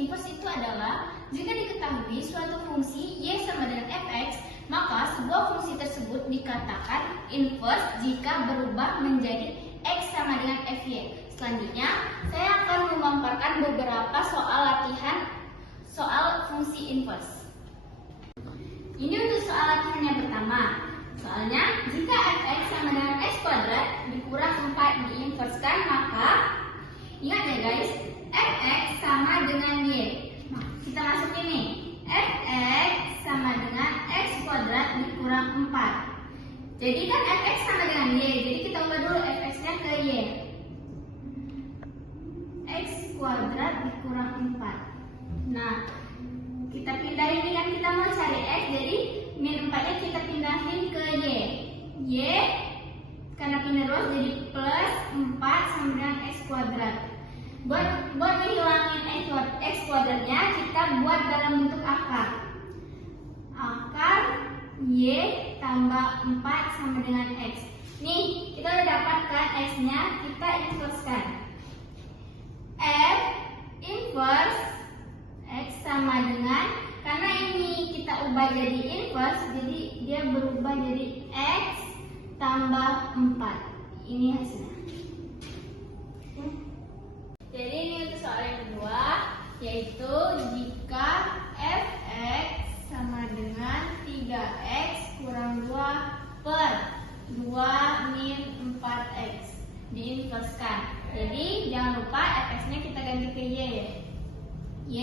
inverse itu adalah jika diketahui suatu fungsi y sama dengan fx, maka sebuah fungsi tersebut dikatakan inverse jika berubah menjadi x sama dengan fy. Selanjutnya, saya akan memaparkan beberapa soal latihan soal fungsi inverse. Ini untuk soal latihan yang pertama. Soalnya, jika fx sama dengan x kuadrat dikurang 4 diinverskan, maka ingat ya guys, fx sama dengan y. Nah, kita masukin nih, fx sama dengan x kuadrat dikurang 4. Jadi kan fx sama dengan y, jadi kita ubah dulu fx-nya ke y. X kuadrat dikurang 4. Nah, kita pindahin ini kan, kita mau cari x, jadi min 4-nya kita pindahin ke y. Y karena pindah ruas jadi plus 4 sama dengan x kuadrat. Buat menghilangin x kuadratnya, kita buat dalam bentuk akar. Akar y tambah 4 sama dengan x. Nih, kita udah dapatkan x-nya, kita inversekan. F inverse x sama dengan, karena ini kita ubah jadi inverse, jadi dia berubah jadi x tambah 4. Ini hasilnya. Jadi ini untuk soal yang kedua, yaitu jika fx sama dengan 3x kurang 2 per 2 min 4x diinverskan. Jadi jangan lupa fx-nya kita ganti ke y ya. Y,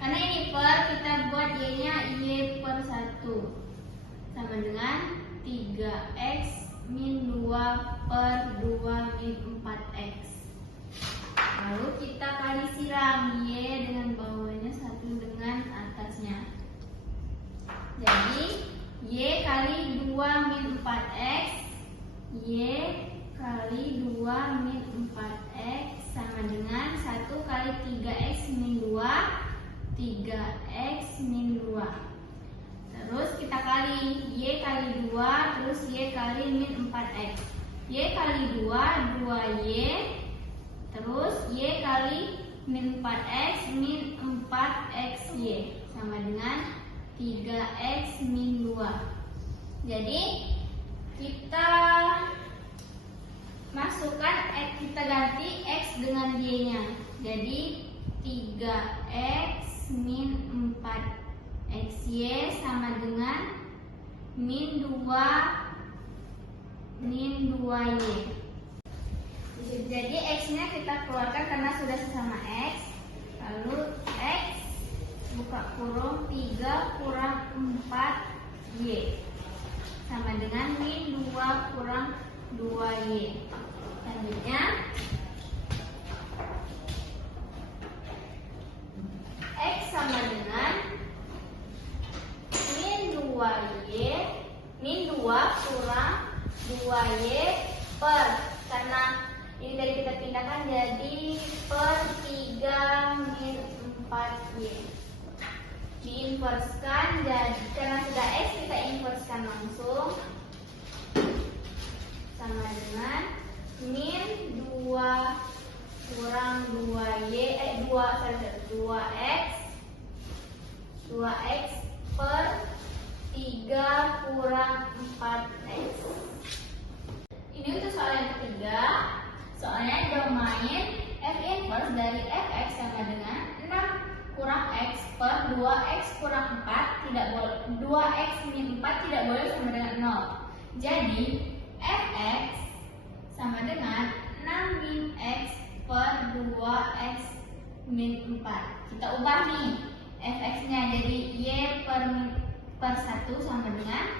karena ini per, kita buat y-nya y per 1 sama dengan 3x min 2 per 2 min 4x. Lalu kita kali silang y dengan bawahnya 1 dengan atasnya. Jadi y kali 2 min 4x, y kali 2 min 4x sama dengan 1 kali 3x min 2, 3x min 2. Terus kita kali y kali 2, terus y kali min 4x. Y kali 2, 2y, terus y kali min 4x min 4xy sama dengan 3x min 2. Jadi kita masukkan x, kita ganti x dengan y-nya. Jadi 3x min 4xy sama dengan min 2y. Jadi x-nya kita keluarkan karena sudah sesama x. Lalu x buka kurung 3 kurang 4y sama dengan min 2 kurang 2y. Selanjutnya x sama dengan min 2y, min 2 kurang 2y per, karena ini dari kita pindahkan jadi per 3 min 4y. Diinverskan, jadi karena sudah x kita inverskan langsung sama dengan min 2 kurang 2y, 2x per 3 kurang 4x. Ini untuk soal yang ketiga. Soalnya domain f inverse dari fx sama dengan 6 kurang x per 2x kurang 4 tidak boleh, 2x min 4 tidak boleh sama dengan 0. Jadi fx sama dengan 6 min x per 2x min 4. Kita ubah nih fx-nya jadi y per 1 sama dengan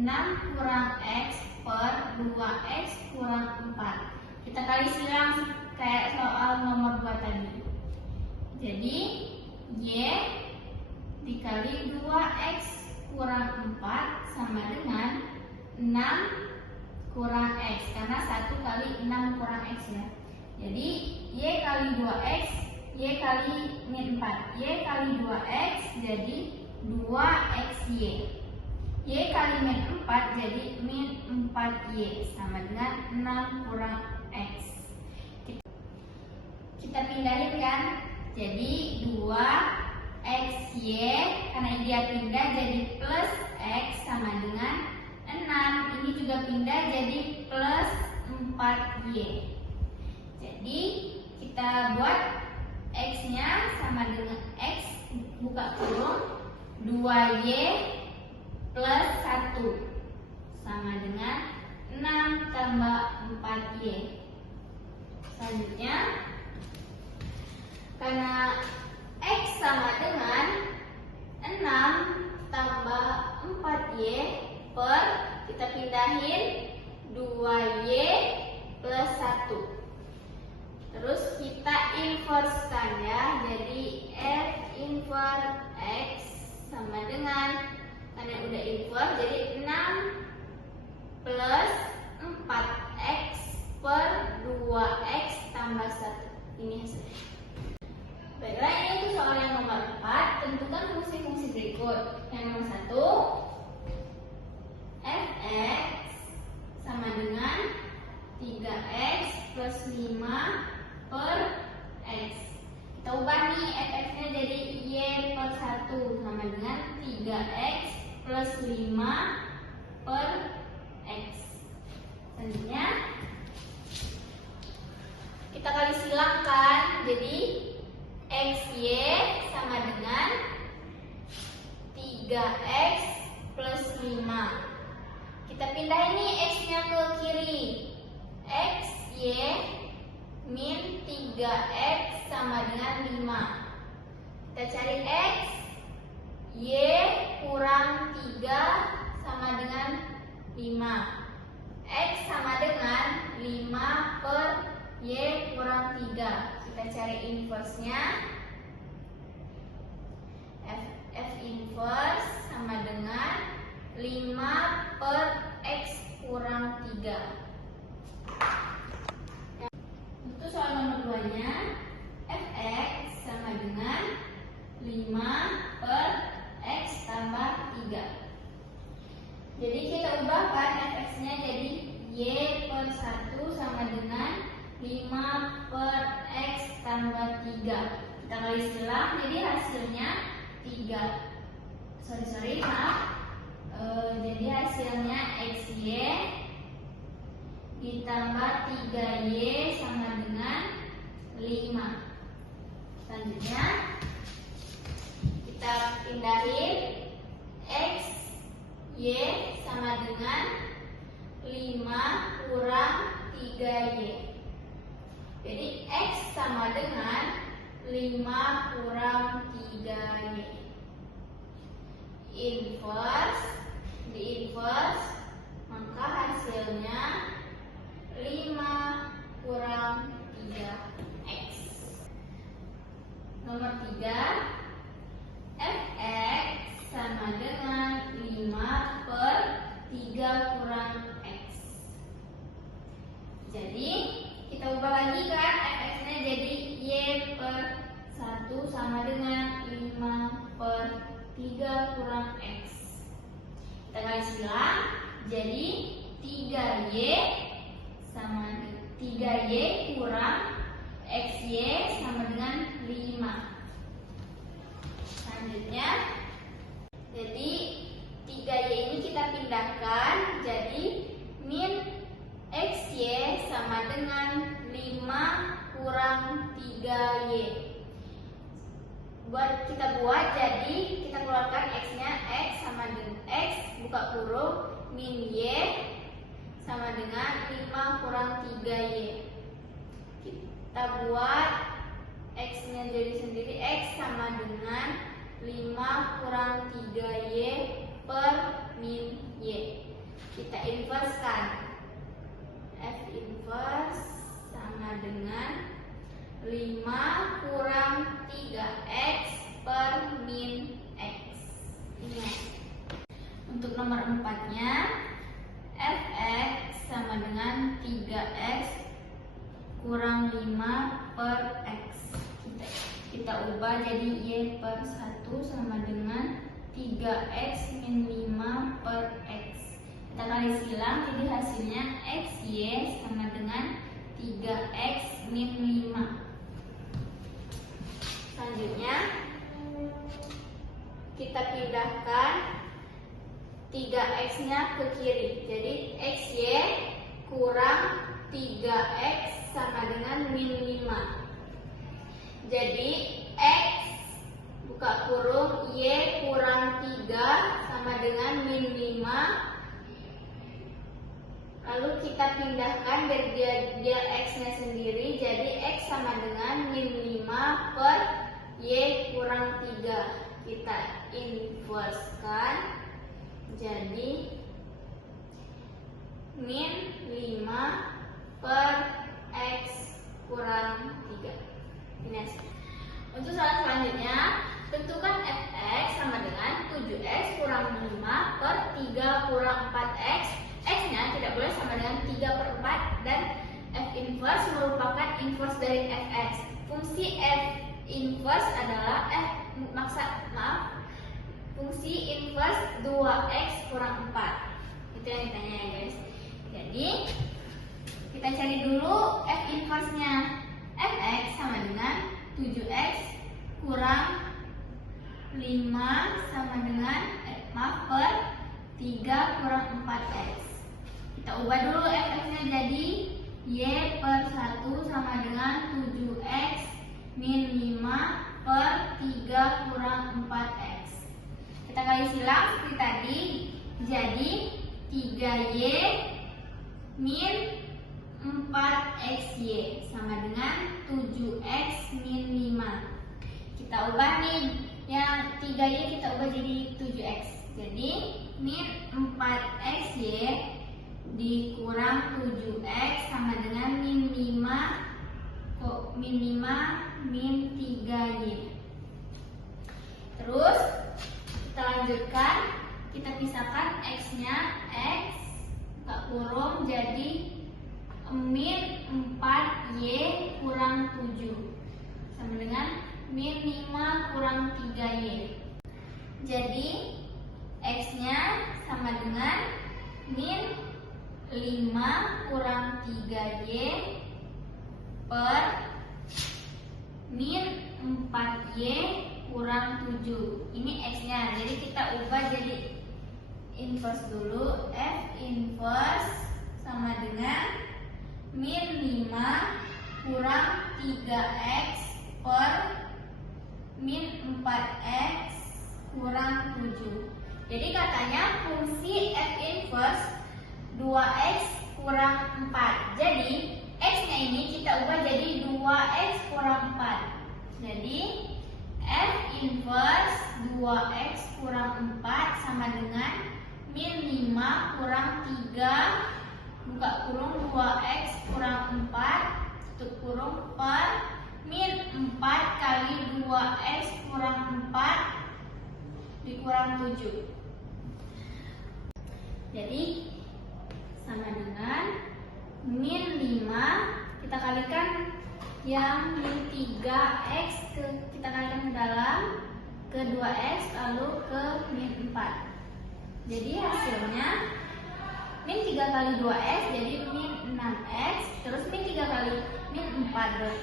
6 kurang x per 2x kurang 4. Kita kali silang kayak soal nomor 2 tadi. Jadi y dikali 2x kurang 4 sama dengan 6 kurang x, karena 1 kali 6 kurang x ya. Jadi y kali 2x, y kali min 4, y kali 2x jadi 2xy. Y kali min 4 jadi min 4y sama dengan 6 kurang x. Kita pindahin kan Jadi 2xy, karena dia pindah jadi plus x sama dengan 6. Ini juga pindah jadi plus 4y. Jadi kita buat x-nya sama dengan x buka kurung 2y plus 1 sama dengan 6 tambah 4y. Selanjutnya, karena x sama dengan 6 tambah 4y per, kita pindahin 2y plus 1. Terus kita inversekan ya, jadi f inverse x sama dengan, karena udah inverse jadi 6 plus 4x per 2x tambah 1. Ini hasilnya. Baiklah, ini untuk soal yang nomor 4. Tentukan fungsi-fungsi berikut. Yang nomor 1, fx sama dengan 3x plus 5 per x. Kita ubah nih fx-nya jadi y per 1 sama dengan 3x plus 5 per x. Selanjutnya kita kali silangkan, jadi xy sama dengan 3x plus 5. Kita pindah ini x-nya ke kiri, xy min 3x sama dengan 5. Kita cari x, y kurang 3 sama dengan 5. X sama dengan 5 per y kurang 3. Kita cari inverse-nya. F inverse sama dengan 5 per x kurang 3. Untuk soal nomor 2-nya, fx sama dengan 5 per x tambah 3. Jadi kita ubahkan fx-nya jadi y per 1 sama dengan 5 per x tambah 3. Kita kali silang, jadi hasilnya 3. Jadi hasilnya xy ditambah 3y sama dengan 5. Selanjutnya kita pindahin x y sama dengan 5 kurang 3y. Jadi x sama dengan 5 kurang 3y. Inverse, di inverse, maka hasilnya 5 kurang 3x. Nomor 3, fx sama dengan 5 per 3 kurang x. Jadi kita ubah lagi kan, fx-nya jadi y per 1 sama dengan 5 per 3 kurang x. Kita kali silang, jadi 3y sama 3y kurang xy sama dengan 5. Selanjutnya, jadi 3y ini kita pindahkan, jadi min xy sama dengan 5 kurang 3y. Kita buat, jadi kita keluarkan x-nya, x sama dengan x buka kurung min y sama dengan 5 kurang 3y. Kita buat x-nya jadi sendiri, x sama dengan 5 kurang 3y per min y. Kita inversekan, f inverse sama dengan 5 kurang 3x per min x. Ini untuk nomor 4-nya, fx sama dengan 3x kurang 5 per x. Kita ubah jadi y per 1 sama dengan 3x min 5 per x. Kita kali silang, jadi hasilnya xy sama dengan 3x min 5. X-nya ke kiri. Jadi XY kurang 3X sama dengan min 5. Jadi X buka kurung Y kurang 3 sama dengan min 5. Lalu kita pindahkan biar dia X-nya sendiri. Jadi X sama dengan min 5 per Y kurang 3. Kita inverskan. Jadi min 5 per X kurang 3. Ini hasilnya. Untuk soal selanjutnya, tentukan fx sama dengan 7x kurang 5 per 3 kurang 4x. X-nya tidak boleh sama dengan 3 per 4 dan f inverse merupakan inverse dari fx. Fungsi f inverse adalah fungsi inverse 2x kurang 4. Itu yang ditanya ya guys. Jadi kita cari dulu f inverse-nya. Fx sama dengan 7x kurang 5 sama dengan per 3 kurang 4x. Kita ubah dulu fx-nya jadi y per 1 sama dengan 7x min 5 per 3 kurang 4x. Kita kali silang seperti tadi. Jadi 3y min 4xy sama dengan 7x min 5. Kita ubah nih, yang 3y kita ubah jadi 7x. Jadi min 4xy dikurang 7x sama dengan min 5 min 3y. Terus kita lanjutkan, kita pisahkan x-nya, x buka kurung jadi min 4y kurang 7 sama dengan min 5 kurang 3y. Jadi x-nya sama dengan min 5 kurang 3y per min 4y kurang 7. Ini x-nya. Jadi kita ubah jadi inverse dulu. F inverse sama dengan min 5 kurang 3x per min 4x kurang 7. Jadi katanya fungsi f inverse 2x kurang 4. Jadi x-nya ini kita ubah jadi 2x kurang 4. Jadi f inverse 2x kurang 4 sama dengan min 5 kurang 3 buka kurung 2x kurang 4 tutup kurung per min 4 kali 2x kurang 4 dikurang 7. Jadi sama dengan min 5 kita kalikan yang min 3x kita kalikan ke dalam ke 2x lalu ke min 4. Jadi hasilnya min 3 kali 2x jadi min 6x, terus min 3 kali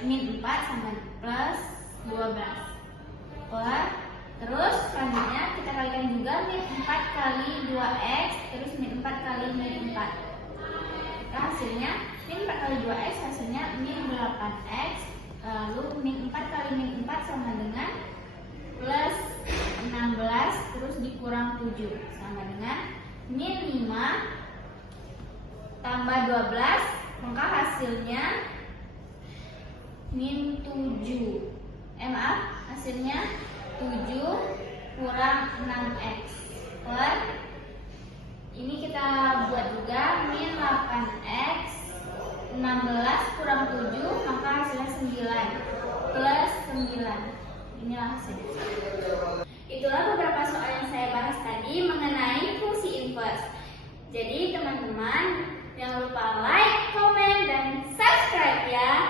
min 4 sama plus 12 per, terus selanjutnya kita kalikan juga min 4 kali 2x terus min 4 kali min 4. Maka hasilnya min 4 kali 2x hasilnya min 8x, lalu min 4 kali min 4 sama dengan plus 16 terus dikurang 7 sama dengan min 5 tambah 12, maka hasilnya min 7. Hasilnya 7 kurang 6x per, ini kita buat juga min 8x 16 kurang 7 maka hasilnya 9 plus 9. Inilah hasilnya. Itulah beberapa soal yang saya bahas tadi mengenai fungsi inverse. Jadi teman-teman jangan lupa like, komen, dan subscribe ya.